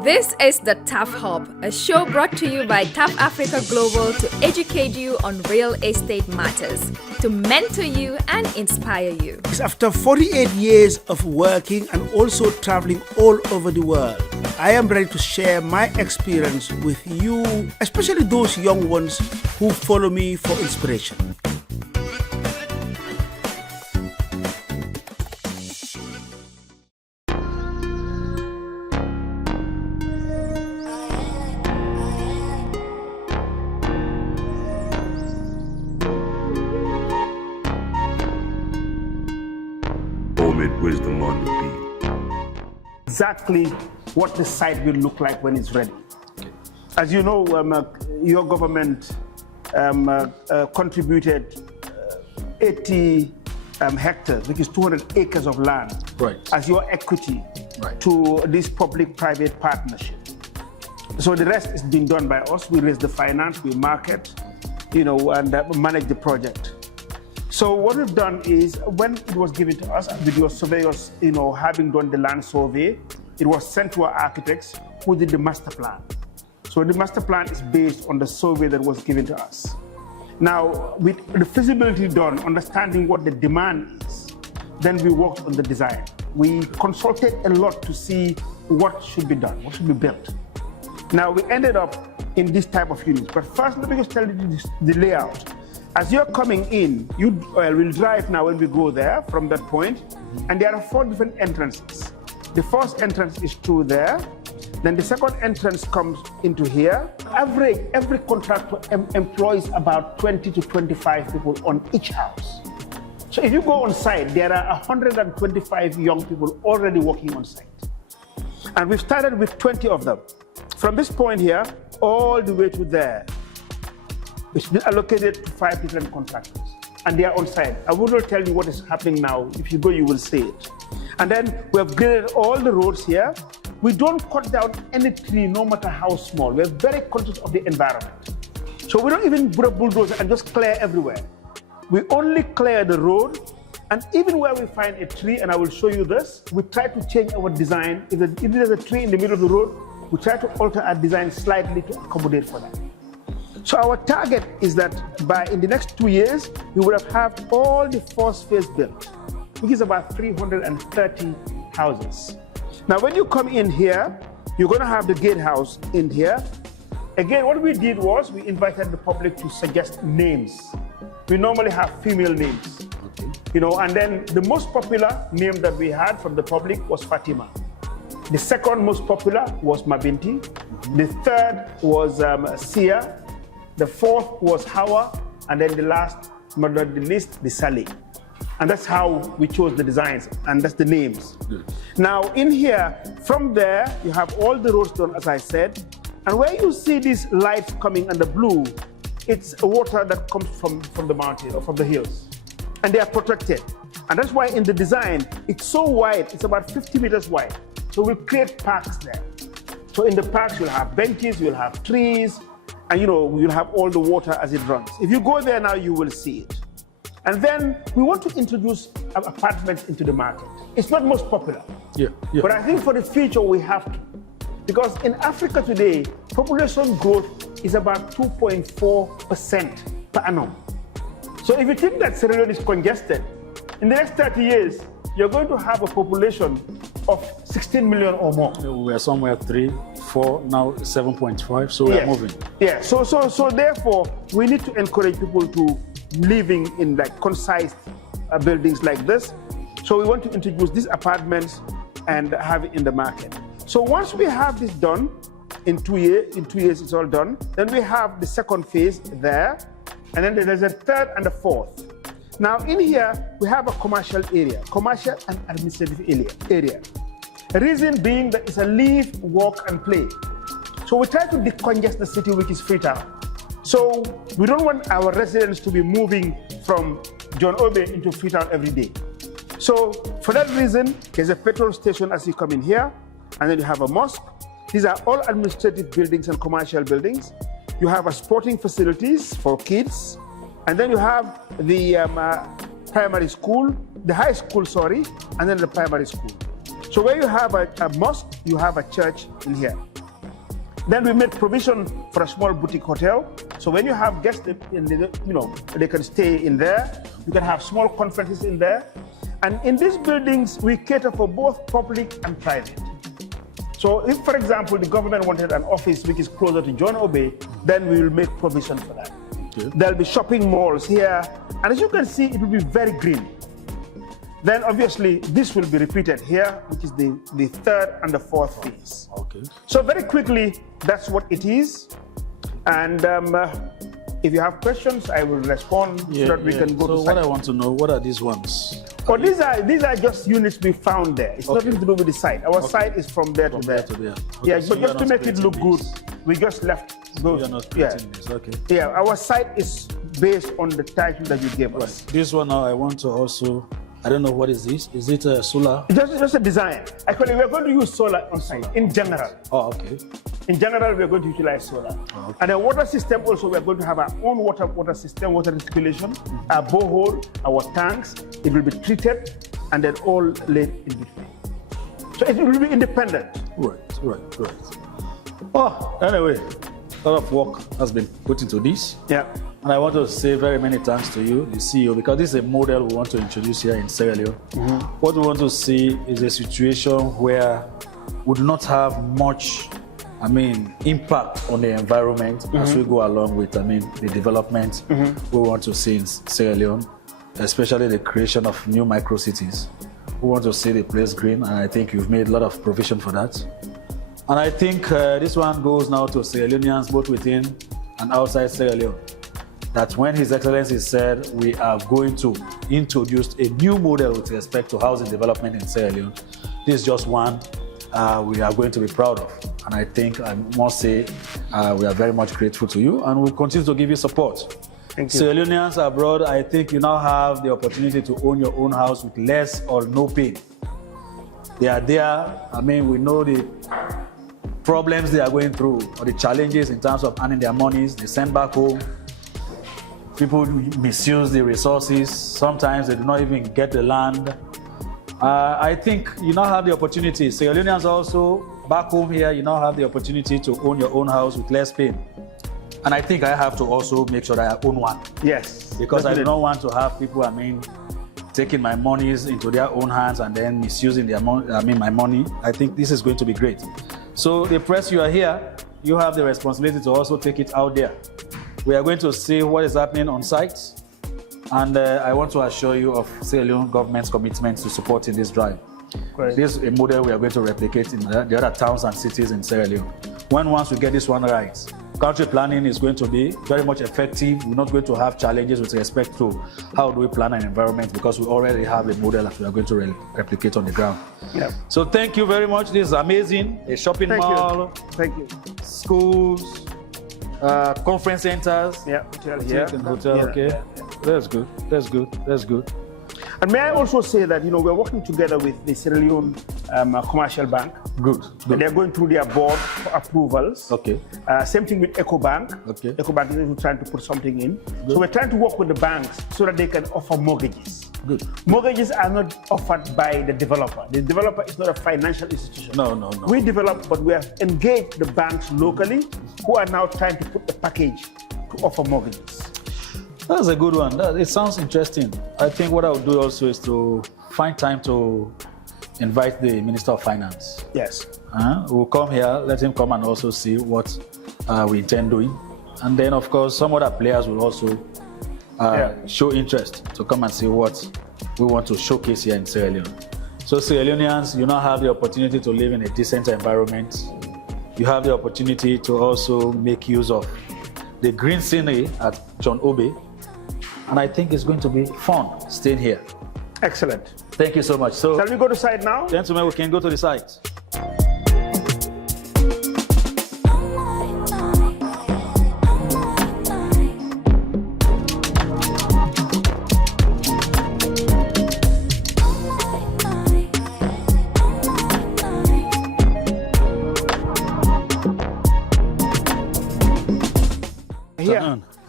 This is the TAF Hub, a show brought to you by TAF Africa Global to educate you on real estate matters, to mentor you and inspire you. After 48 years of working and also traveling all over the world, I am ready to share my experience with you, especially those young ones who follow me for inspiration. Wisdom on the beat. Exactly what the site will look like when it's ready. As you know, your government contributed 80 hectares, which is 200 acres of land, as your equity to this public-private partnership. So the rest is being done by us. We raise the finance, we market, and manage the project. So what we've done is, when it was given to us, with your surveyors, having done the land survey, it was sent to our architects who did the master plan. So the master plan is based on the survey that was given to us. Now, with the feasibility done, understanding what the demand is, then we worked on the design. We consulted a lot to see what should be done, what should be built. Now, we ended up in this type of units. But first, let me just tell you the layout. As you're coming in, you will drive now when we go there from that point, and there are 4 different entrances. The first entrance is through there, then the second entrance comes into here. Every contractor employs about 20 to 25 people on each house. So if you go on site, there are 125 young people already working on site. And we've started with 20 of them. From this point here, all the way to there. It's been allocated to 5 different contractors, and they are on site. I will not tell you what is happening now. If you go, you will see it. And then we have graded all the roads here. We don't cut down any tree, no matter how small. We're very conscious of the environment. So we don't even put a bulldozer and just clear everywhere. We only clear the road, and even where we find a tree, and I will show you this, we try to change our design. If there's a tree in the middle of the road, we try to alter our design slightly to accommodate for that. So our target is that in the next 2 years, we will have all the first phase built, which is about 330 houses. Now, when you come in here, you're going to have the gatehouse in here. Again, what we did was we invited the public to suggest names. We normally have female names, and then the most popular name that we had from the public was Fatima. The second most popular was Mabinti. The third was Sia. The fourth was Hawa, and then the last, but not the least, the Saleh. And that's how we chose the designs, and that's the names. Now, in here, from there, you have all the roads done, as I said. And where you see these lights coming and the blue, it's water that comes from the mountain or from the hills. And they are protected. And that's why in the design, it's so wide, it's about 50 meters wide. So we'll create parks there. So in the parks, you'll have benches, you'll have trees, and you'll have all the water as it runs. If you go there now, you will see it. And then we want to introduce apartments into the market. It's not most popular, but I think for the future we have to. Because in Africa today, population growth is about 2.4% per annum. So if you think that Sierra Leone is congested, in the next 30 years, you're going to have a population of 16 million or more. We're somewhere 3, 4, now 7.5, so we're moving. Yeah, so therefore, we need to encourage people to living in concise buildings like this. So we want to introduce these apartments and have it in the market. So once we have this done, in 2 years it's all done, then we have the second phase there, and then there's a third and a fourth. Now in here, we have a commercial area, commercial and administrative area. The reason being that it's a live, work, and play. So we try to decongest the city, which is Freetown. So we don't want our residents to be moving from John Obey into Freetown every day. So for that reason, there's a petrol station as you come in here, and then you have a mosque. These are all administrative buildings and commercial buildings. You have a sporting facilities for kids, and then you have the primary school, the high school, and then the primary school. So where you have a mosque, you have a church in here. Then we made provision for a small boutique hotel. So when you have guests, they can stay in there. You can have small conferences in there. And in these buildings, we cater for both public and private. So if, for example, the government wanted an office which is closer to John Obey, then we will make provision for that. Okay. There'll be shopping malls here. And as you can see, it will be very green. Then obviously, this will be repeated here, which is the third and the fourth phase. Okay. So very quickly, that's what it is. And if you have questions, I will respond so that we can go to So what I want to know, what are these ones? Oh, these are just units we found there. It's nothing to do with the site. Our site is from there to there. Okay, yeah, so but just to make it look good, we just left those. You're not creating this, okay. Yeah, our site is based on the title that you gave us. This one now, I want to also, I don't know what is this. Is it a solar? It's just a design. Actually, we're going to use solar on site in general. Oh, okay. In general, we're going to utilize solar. Oh, okay. And the water system also, we're going to have our own water system, water recirculation, our borehole, our tanks. It will be treated and then all laid in between. So it will be independent. Right. Oh, anyway, a lot of work has been put into this. Yeah. And I want to say very many thanks to you, the CEO, because this is a model we want to introduce here in Sierra Leone. Mm-hmm. What we want to see is a situation where we do not have much impact on the environment as we go along with, the development we want to see in Sierra Leone, especially the creation of new micro cities. We want to see the place green, and I think you've made a lot of provision for that. And I think this one goes now to Sierra Leoneans, both within and outside Sierra Leone, that when His Excellency said we are going to introduce a new model with respect to housing development in Sierra Leone, this is just one we are going to be proud of. And I think I must say we are very much grateful to you, and we'll continue to give you support. Thank you. Sierra Leoneans abroad, I think you now have the opportunity to own your own house with less or no pain. They are there. We know the problems they are going through, or the challenges in terms of earning their monies. They send back home. People misuse the resources. Sometimes they do not even get the land. I think you now have the opportunity. Sierra Leoneans also, back home here, you now have the opportunity to own your own house with less pain. And I think I have to also make sure that I own one. Yes. Because I do not want to have people, taking my monies into their own hands and then misusing their my money. I think this is going to be great. So the press, you are here, you have the responsibility to also take it out there. We are going to see what is happening on site. And I want to assure you of Sierra Leone government's commitment to supporting this drive. Great. This is a model we are going to replicate in the other towns and cities in Sierra Leone. Once we get this one right, country planning is going to be very much effective. We're not going to have challenges with respect to how do we plan an environment, because we already have a model that we are going to replicate on the ground. Yeah. So thank you very much. This is amazing. A shopping mall. Thank you. Schools, conference centers. Yeah. Hotel. Okay. Yeah. That's good. And may I also say that, we're working together with the Sierra Leone Commercial Bank. Good. And they're going through their board for approvals. Okay. Same thing with EcoBank. Okay. EcoBank is trying to put something in. Good. So we're trying to work with the banks so that they can offer mortgages. Good. Mortgages are not offered by the developer. The developer is not a financial institution. No. We develop, but we have engaged the banks locally who are now trying to put a package to offer mortgages. That's a good one. It sounds interesting. I think what I would do also is to find time to invite the Minister of Finance. Yes. We'll come here, let him come and also see what we intend doing. And then, of course, some other players will also show interest to come and see what we want to showcase here in Sierra Leone. So Sierra Leoneans, you now have the opportunity to live in a decent environment. You have the opportunity to also make use of the green scenery at John Obey. And I think it's going to be fun staying here. Excellent. Thank you so much. So, shall we go to site now? Gentlemen, we can go to the site.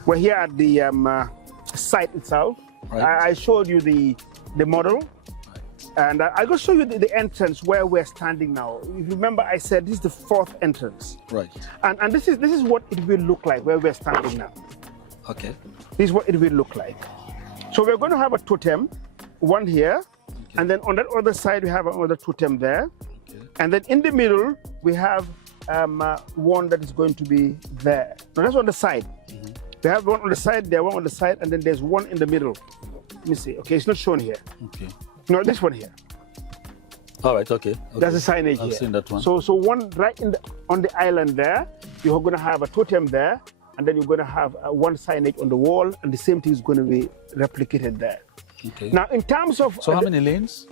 We're here at the site itself. Right. I showed you the model. Right. And I'll go show you the entrance where we're standing now. If you remember, I said this is the fourth entrance. Right. And this is what it will look like where we're standing now. Okay. This is what it will look like. So we're going to have a totem, one here, and then on that other side we have another totem there. And then in the middle, we have one that is going to be there. No, that's on the side. We have one on the side, there, one on the side, and then there's one in the middle. Let me see. Okay, it's not shown here. Okay. No, this one here. All right, okay. That's the signage here. I've seen that one. So one right on the island there, you're going to have a totem there, and then you're going to have one signage on the wall, and the same thing is going to be replicated there. Okay. Now, in terms of... So how many lanes?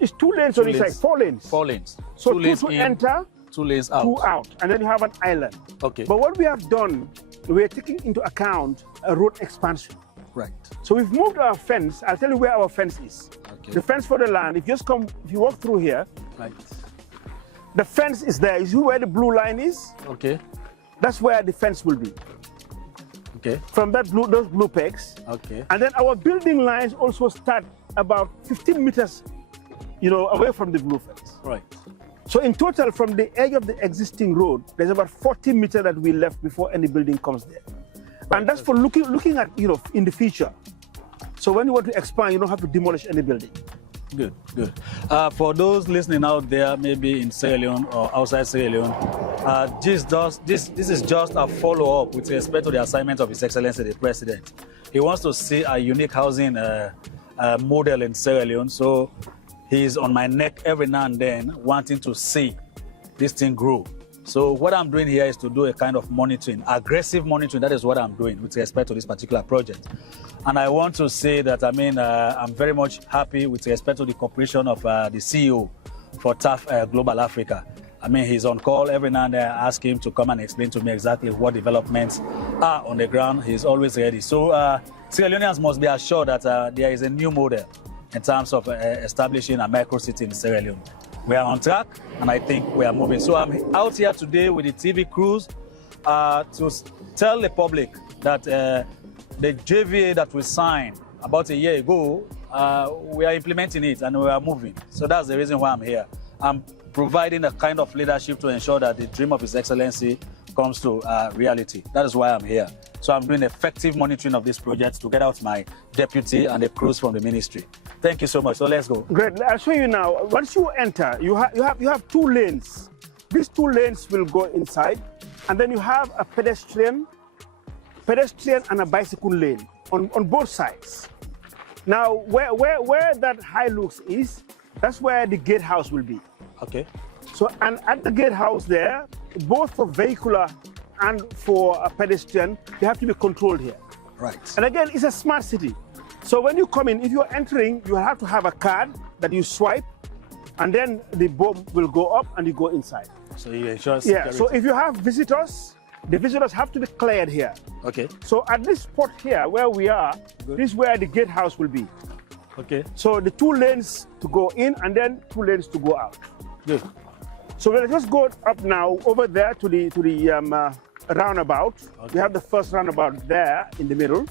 It's 2 lanes on each side, 4 lanes. 4 lanes. So 2 lanes to in, enter, 2 lanes out. 2 out, and then you have an island. Okay. But what we have done, we're taking into account a road expansion. Right. So we've moved our fence. I'll tell you where our fence is. Okay. The fence for the land, if you walk through here, Right. the fence is there. You see where the blue line is? Okay. That's where the fence will be. Okay. From those blue pegs. Okay. And then our building lines also start about 15 meters, away from the blue fence. Right. So in total, from the edge of the existing road, there's about 40 meters that we left before any building comes there. Right. And that's for looking at, in the future. So when you want to expand, you don't have to demolish any building. Good, good. For those listening out there, maybe in Sierra Leone or outside Sierra Leone, this is just a follow-up with respect to the assignment of His Excellency the President. He wants to see a unique housing model in Sierra Leone, so he's on my neck every now and then wanting to see this thing grow. So what I'm doing here is to do a kind of monitoring, aggressive monitoring. That is what I'm doing with respect to this particular project. And I want to say that, I'm very much happy with respect to the cooperation of the CEO for TAF Global Africa. He's on call every now and then. I ask him to come and explain to me exactly what developments are on the ground. He's always ready. So Sierra Leoneans must be assured that there is a new model in terms of establishing a micro city in Sierra Leone. We are on track, and I think we are moving. So I'm out here today with the TV crews to tell the public that the JVA that we signed about a year ago, we are implementing it and we are moving. So that's the reason why I'm here. I'm providing a kind of leadership to ensure that the dream of His Excellency comes to reality. That is why I'm here. So I'm doing effective monitoring of this project together with my deputy and the crews from the ministry. Thank you so much. So let's go. Great. I'll show you now. Once you enter, you have 2 lanes. These 2 lanes will go inside, and then you have a pedestrian and a bicycle lane on both sides. Now, where that Hilux is, that's where the gatehouse will be. Okay. So, and at the gatehouse there, both for vehicular and for a pedestrian, they have to be controlled here. Right. And again, it's a smart city. So when you come in, if you're entering, you have to have a card that you swipe, and then the bomb will go up and you go inside. So you ensure security. Yeah, so if you have visitors, the visitors have to be cleared here. Okay. So at this spot here where we are, this is where the gatehouse will be. Okay. So the 2 lanes to go in and then 2 lanes to go out. Good. So we'll just go up now over there to the roundabout. Okay. We have the first roundabout there in the middle.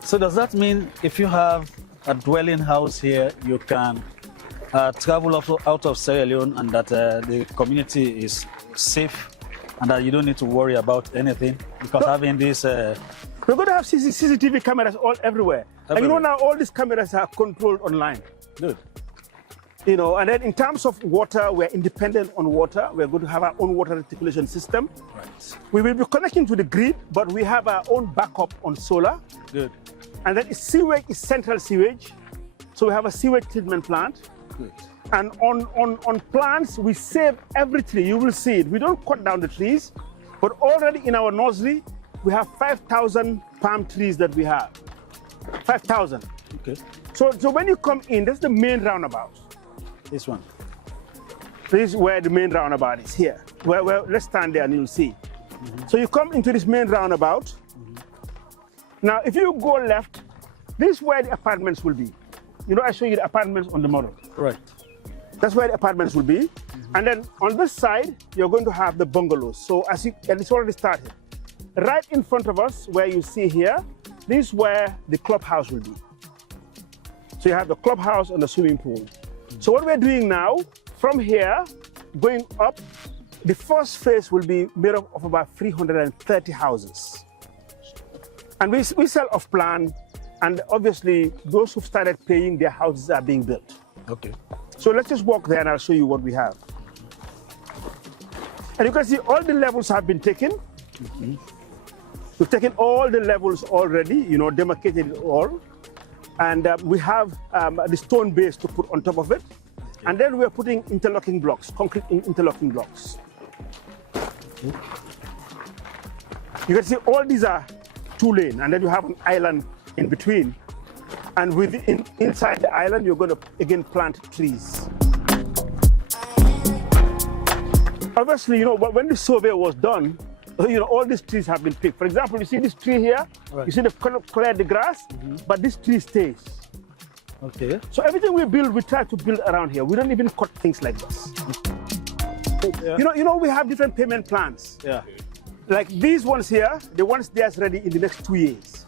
So does that mean if you have a dwelling house here, you can travel out of Sierra Leone and that the community is safe and that you don't need to worry about anything? Because having this... We're going to have CCTV cameras everywhere. And now all these cameras are controlled online. Good. And then in terms of water, we're independent on water. We're going to have our own water reticulation system. Right. We will be connecting to the grid, but we have our own backup on solar. Good. And then sewage is central sewage. So we have a sewage treatment plant. Good. And on plants, we save every tree. You will see it. We don't cut down the trees, but already in our nursery, we have 5,000 palm trees that we have. 5,000. Okay. So when you come in, that's the main roundabout. This one. This is where the main roundabout is, here. Where let's stand there and you'll see. So you come into this main roundabout. Now, if you go left, this is where the apartments will be. I show you the apartments on the model. Right. That's where the apartments will be. And then on this side, you're going to have the bungalows. So and it's already started. Right in front of us, where you see here, this is where the clubhouse will be. So you have the clubhouse and the swimming pool. So what we're doing now, from here, going up, the first phase will be made up of about 330 houses. And we sell off plan, and obviously those who've started paying, their houses are being built. Okay. So let's just walk there and I'll show you what we have. And you can see all the levels have been taken. We've taken all the levels already, demarcated it all. And we have the stone base to put on top of it. Okay. And then we're putting interlocking blocks, concrete interlocking blocks. Okay. You can see all these are 2-lane, and then you have an island in between. And inside the island, you're going to, again, plant trees. Obviously, when the survey was done, all these trees have been picked. For example, you see this tree here, right. You see they've cleared the grass, but this tree stays. Okay. So everything we build, we try to build around here. We don't even cut things like this. Yeah. We have different payment plans. Yeah. Like these ones here, the ones there's ready in the next 2 years.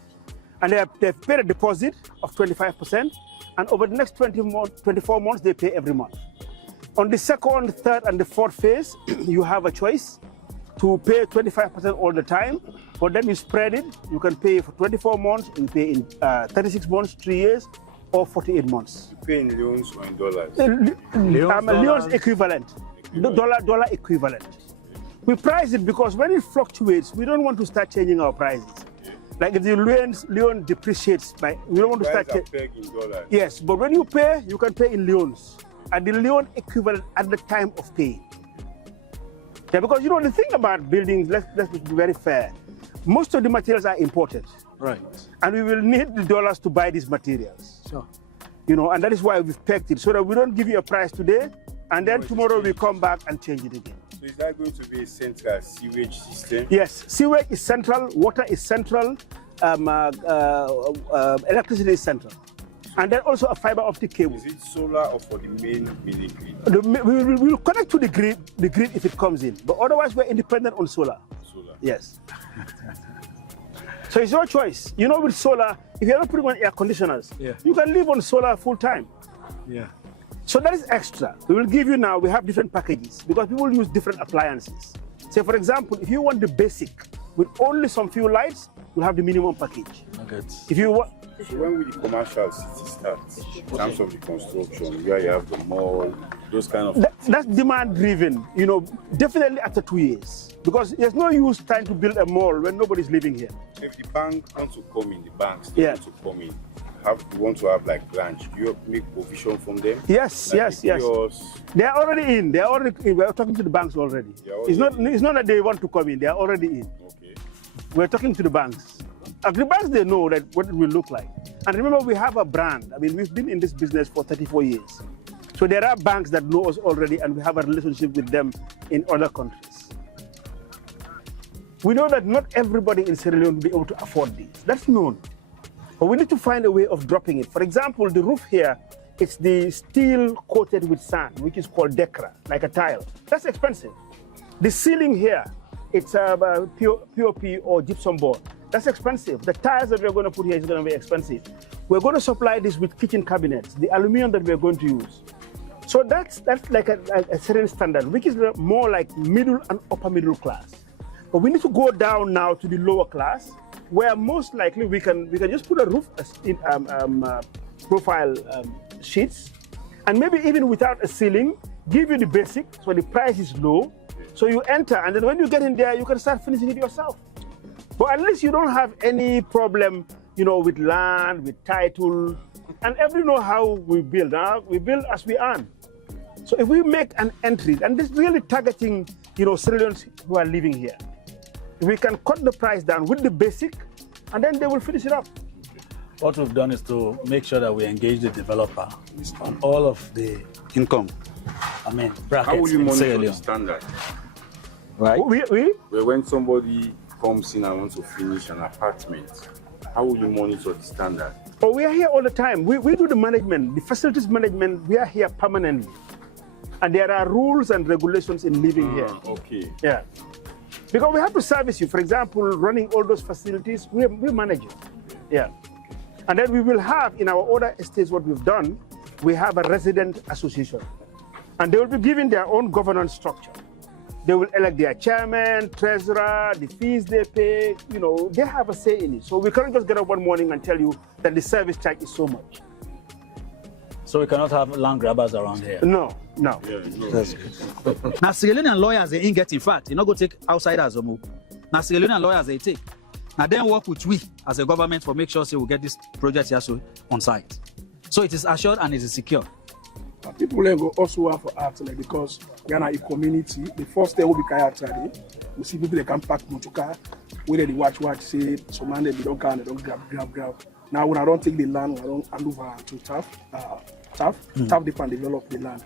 And they've paid a deposit of 25%, and over the next 24 months, they pay every month. On the second, third, and the fourth phase, you have a choice to pay 25% all the time, but then you spread it. You can pay for 24 months, you pay in 36 months, 3 years, or 48 months. You pay in leons or in dollars? Leons equivalent. Dollar equivalent. We price it because when it fluctuates, we don't want to start changing our prices. Like if the leon depreciates, we don't want to start changing. In dollars. Yes, but when you pay, you can pay in leons. At the leon equivalent at the time of paying. Yeah, because the thing about buildings, let's be very fair. Most of the materials are imported. Right. And we will need the dollars to buy these materials. Sure. And that is why we've pegged it, so that we don't give you a price today, and then tomorrow we come back and change it again. So is that going to be a central sewage system? Yes, sewage is central, water is central, electricity is central. And then also a fiber optic cable. Is it solar or for the main mini grid? We will connect to the grid if it comes in, but otherwise we're independent on solar. Solar. Yes. So it's your choice. With solar, if you're not putting on air conditioners, you can live on solar full time. Yeah. So that is extra. We will give you now, we have different packages because people use different appliances. Say, for example, if you want the basic with only some few lights, we'll have the minimum package. Okay. If you want. So when will the commercial city start in terms of the construction, where you have the mall, those kind of... That's demand driven, definitely after 2 years. Because there's no use trying to build a mall when nobody's living here. If the bank wants to come in, want to come in, you want to have like branch, do you make provision from them? Yes, yes. They are already in. We're talking to the banks already. It's not that they want to come in, they are already in. Okay. We're talking to the banks. The banks, they know that what it will look like. And remember, we have a brand. We've been in this business for 34 years. So there are banks that know us already, and we have a relationship with them in other countries. We know that not everybody in Sierra Leone will be able to afford these. That's known. But we need to find a way of dropping it. For example, the roof here, it's the steel coated with sand, which is called decra, like a tile. That's expensive. The ceiling here, it's POP or gypsum board. That's expensive. The tiles that we're going to put here is going to be expensive. We're going to supply this with kitchen cabinets, the aluminum that we're going to use. So that's like a certain standard, which is more like middle and upper middle class. But we need to go down now to the lower class, where most likely we can just put a roof profile sheets, and maybe even without a ceiling, give you the basic, so the price is low. So you enter, and then when you get in there, you can start finishing it yourself. But at least you don't have any problem, with land, with title, and everyone know how we build. We build as we earn. So if we make an entry, and this is really targeting, Sierra Leoneans who are living here, we can cut the price down with the basic, and then they will finish it up. What we've done is to make sure that we engage the developer on all of the income. Brackets. How will you monitor the standard? Right. When somebody comes in and wants to finish an apartment, how will you monitor the standard? Oh, we are here all the time. We do the management, the facilities management. We are here permanently. And there are rules and regulations in living here. Okay. Yeah. Because we have to service you. For example, running all those facilities, we manage it. Yeah. And then we will have, in our other estates, what we've done, we have a resident association. And they will be given their own governance structure. They will elect their chairman, treasurer, the fees they pay, they have a say in it. So we can't just get up one morning and tell you that the service charge is so much. So we cannot have land grabbers around here? No. Now, Sierra Leonean lawyers, they ain't get, in fact, not go take outsiders or move. Now, Sierra Leonean lawyers, they take. Now, then work with we as a government for make sure we get this project here on site. So it is assured and it is secure. People go also have for art because we are a community. The first day we be today, we see people they can pack motoka, where they watch, say, so man they don't can, they don't grab. Now when I don't take the land, I don't hand over to TAF. TAF they can develop the land.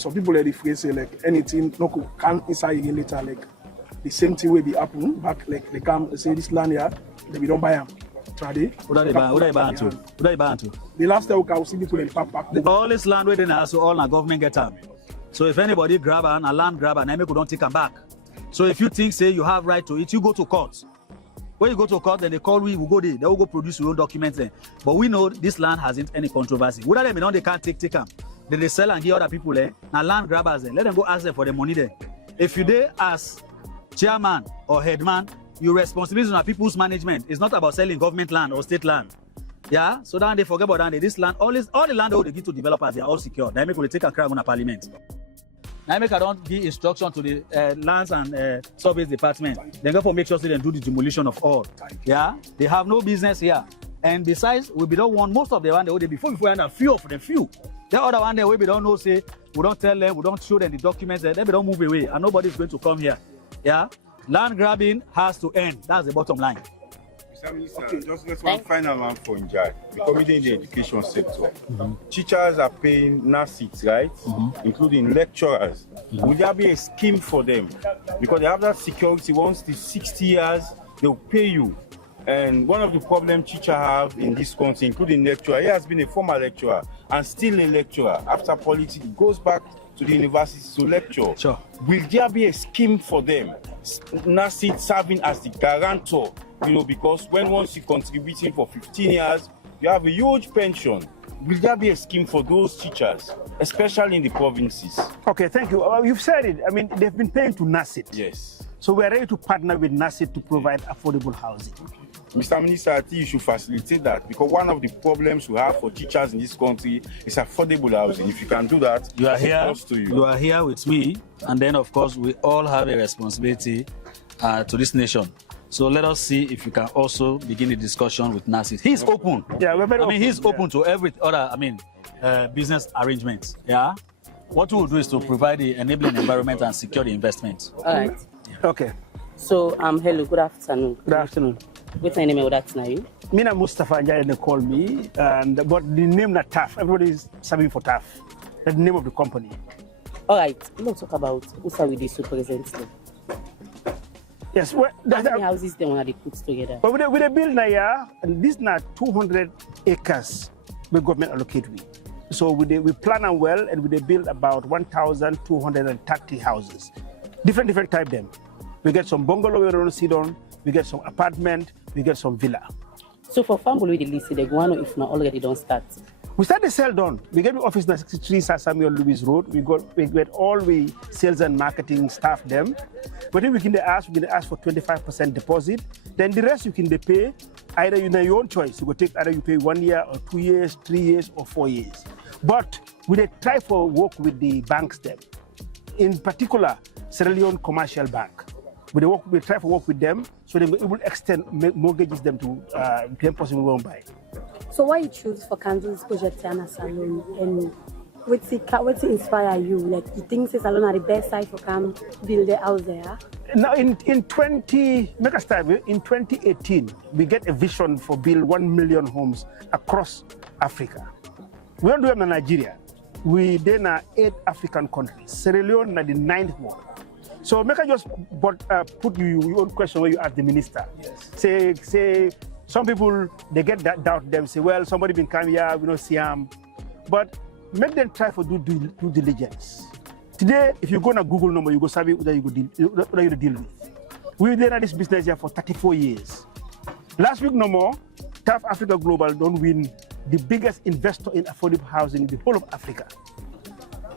Some people they phrase say like anything no can inside again later like the same thing will be happen back like they come say this land here, they don't buy them. Who they buy to? The last time we see people in pack. All this land within us, so all our government get them. So if anybody grab a land grab and we don't take them back. So if you think say you have right to it, you go to court. When you go to court, then they call we go there. They will go produce your own documents there. But we know this land hasn't any controversy. Whether they know they can't take them. Then they sell and give other people there. Now land grabbers there. Let them go ask them for the money there. If you there as chairman or headman, your responsibility on people's management. It's not about selling government land or state land. Yeah? So then they forget about that. This land, all the land they give to developers, they are all secure. They make will take a crowd on a parliament. Now make I don't give instruction to the lands and service department. They go for make sure they do the demolition of all. Yeah? They have no business here. And besides, we don't want most of the one they before and a few of them few. The other one we don't know, say, we don't tell them, we don't show them the documents, they don't move away, and nobody's going to come here. Yeah? Land grabbing has to end. That's the bottom line. Mr. Minister, just one final one for Njie. Because in the education sector, teachers are paying NASIT, right? Including lecturers. Will there be a scheme for them? Because they have that security. Once the 60 years, they'll pay you. And one of the problems teachers have in this country, including lecturer, he has been a former lecturer and still a lecturer. After politics, he goes back to the university to lecture. Sure. Will there be a scheme for them? NASIT serving as the guarantor, because when once you're contributing for 15 years, you have a huge pension. Will there be a scheme for those teachers, especially in the provinces? Okay, thank you. You've said it. I mean, they've been paying to NASIT. Yes. So we are ready to partner with NASIT to provide affordable housing. Mr. Minister, I think you should facilitate that because one of the problems we have for teachers in this country is affordable housing. If you can do that, you are here. You are here with me, and then of course we all have a responsibility to this nation. So let us see if you can also begin the discussion with NASIT. He's open. Yeah, we're very open. He's open to every other, business arrangements. Yeah. What we will do is to provide the enabling environment and secure the investment. All right. Yeah. Okay. So, hello, good afternoon. Good afternoon. What's your name? That's you. Me and Mustapha Njie, they call me, but the name not TAF. Everybody is serving for TAF. That's the name of the company. All right. Let's talk about who are we this presently. Yes. Well, how many houses they want to put together? But with the build now, and this now 200 acres the government allocate we. So we plan and well, and we build about 1,230 houses. Different type them. We get some bungalow we don't sit on, we get some apartment, we get some villa. So for family the list, they go on if not already don't start. We start the sale done. We get the office in 63 Sir Samuel Lewis Road. We get all the sales and marketing staff them. But then we can ask for 25% deposit. Then the rest you can pay either in your own choice. You go take either you pay 1 year or 2 years, 3 years or 4 years. But we try for work with the banks them. In particular, Sierra Leone Commercial Bank. We try to work with them so they will extend mortgages them to 10% we won't buy. So why you choose for Kandu this project TAF Salone and what's inspire you? Like you think the Salone are the best site for come build it out there? Now in 2018 we get a vision for build 1 million homes across Africa. We don't do them in Nigeria. We then are 8 African countries. Sierra Leone are the 9th one. So make I just put your own question where you ask the minister. Yes. Say some people they get that doubt them say, well, somebody been come here, we don't see them. But make them try for due diligence. Today, if you go on a Google number, you go survey whether you deal with. We've been in this business here for 34 years. Last week no more, TAF Africa Global don't win the biggest investor in affordable housing in the whole of Africa.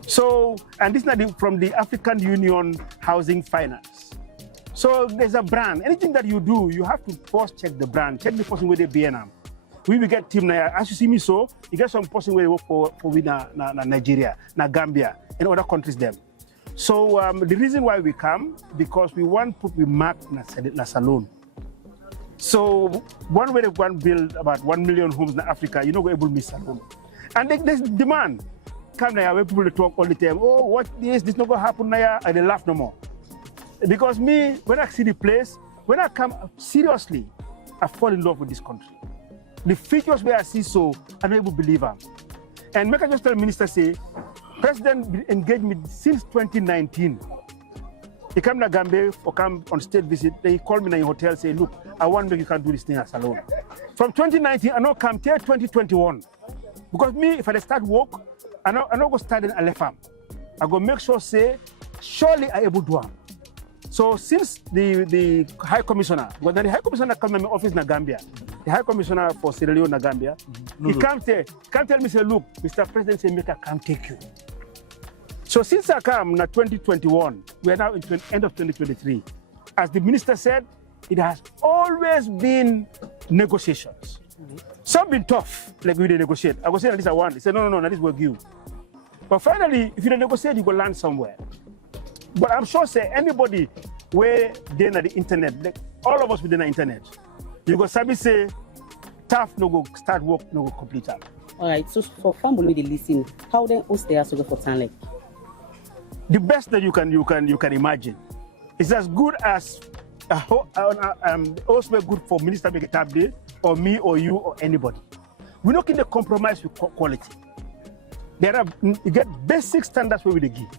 So, and this is not from the African Union Housing Finance. So there's a brand. Anything that you do, you have to first check the brand, check the person where they be in. We will get team now. As you see me, so you get some person where they work for Nigeria, Gambia, and other countries them. So the reason why we come, because we want to be marked na Salone. So one way they want to build about 1 million homes in Africa, you're not able to miss Salone. And there's demand. Come now, where people talk all the time, oh, what this not going to happen now, and they laugh no more. Because me, when I see the place, when I come seriously, I fall in love with this country. The features where I see so, I'm not able to believe them. And make I just tell the minister, say, President engaged me since 2019. He came to Gambia or come on state visit, then he called me in the hotel, say, look, I want to make you can do this thing at Salone. From 2019, I now come till 2021. Because me, if I start work, I not go start in Alefam. I go make sure, say, surely I able to do it. So since the High Commissioner, when the High Commissioner come in my office in Gambia, the High Commissioner for Sierra Leone in Gambia, he can't tell me, say, look, Mr. President, say, make I come take you. So since I come in 2021, we are now in the end of 2023. As the minister said, it has always been negotiations. Some been tough, like we didn't negotiate. I go say, at least I want. He said, no, this will give. But finally, if you don't negotiate, you go land somewhere. But I'm sure, say, anybody where they're on the internet, like all of us within the internet, you go sabi say, TAF no go start work, no go complete up. All right, so for family they listen, how then host they are so for Tanlek? The best that you can imagine. It's as good as host were good for Minister Megetabde or me or you or anybody. We're not going to compromise with quality. You get basic standards where we give.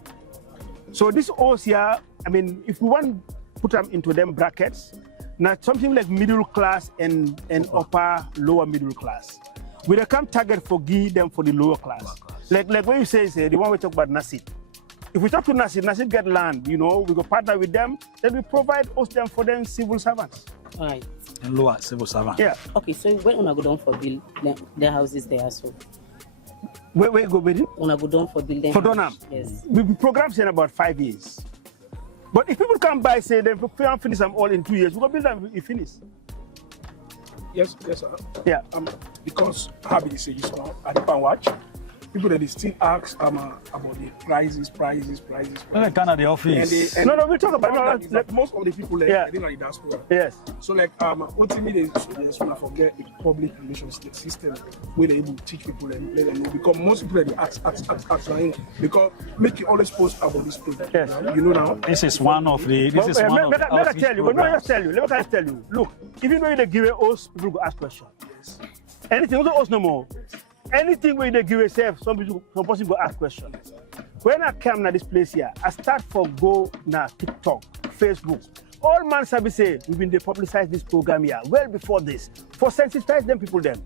So this host here, I mean, if we want to put them into them brackets, now something like middle class and upper lower middle class. We come target for give them for the lower class. Like what you say, the one we talk about Nasid. If we talk to Nasid get land, you know, we go partner with them, then we provide host them for them civil servants. All right. And lower civil servants. Yeah. Okay, so when una go down for build their houses there so. Where go with it? Una go down for building. For Donham? Yes. We programs in about 5 years. But if people come by, say, then if we don't finish them all in 2 years, we go build them, we finish. Yes, sir. Yeah. Because how do you say this now? I didn't watch. People that they still ask about the prices. Well, kind of the office. No, we talk about like most of the people like, yeah. I didn't like diaspora. Yes. So like what to me they wanna forget a public relations system where they able to teach people and let them know, because most people they ask because make you always post about this project. Yes. You know now. This is one of the. Let me tell you. Look, even though they give a host, people go ask questions. Yes. Anything, don't host no more. Anything where they give yourself, some person go ask questions. When I come to this place here, I start for go na TikTok, Facebook. All man sabi say we've been publicize this program here well before this for sensitize them people them.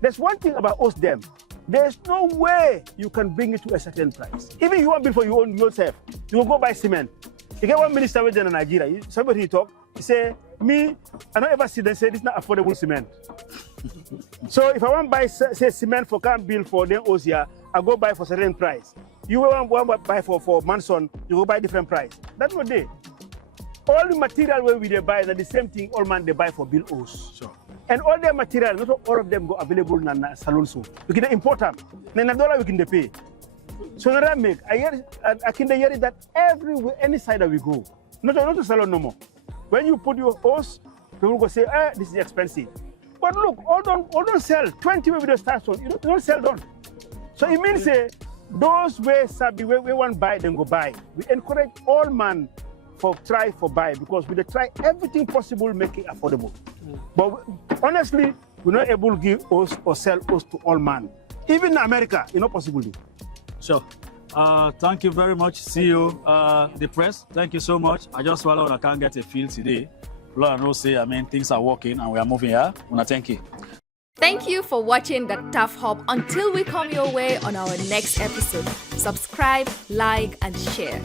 There's one thing about us them. There's no way you can bring it to a certain price. Even if you want to build for your own yourself, you will go buy cement. You get one minister within Nigeria, somebody talk, he say, me, I don't ever see them say this is not affordable cement. So if I want to buy say cement for can build for them Osia, I go buy for certain price. You want to buy for Manson, you go buy different price. That's what they. All the material where we they buy, that the same thing all man they buy for build Os. Sure. And all their material, not all of them go available in the salon so. We can import them. Then $1 we can pay. So that I can hear that everywhere, any side that we go. Not to salon no more. When you put your host, people go say, this is expensive. But look, all don't sell. 20 with the start on, you don't sell done. So it means those we want to buy, then go buy. We encourage all man try for buy, because we try everything possible, make it affordable. But honestly, we're not able to give us or sell us to all man. Even in America, it's not possible. Sure. Thank you very much, CEO, the press. Thank you so much. I just swallowed, I can't get a feel today. Lord knows, say, things are working and we are moving here. Thank you. Thank you for watching the TAF Hub. Until we come your way on our next episode, subscribe, like, and share.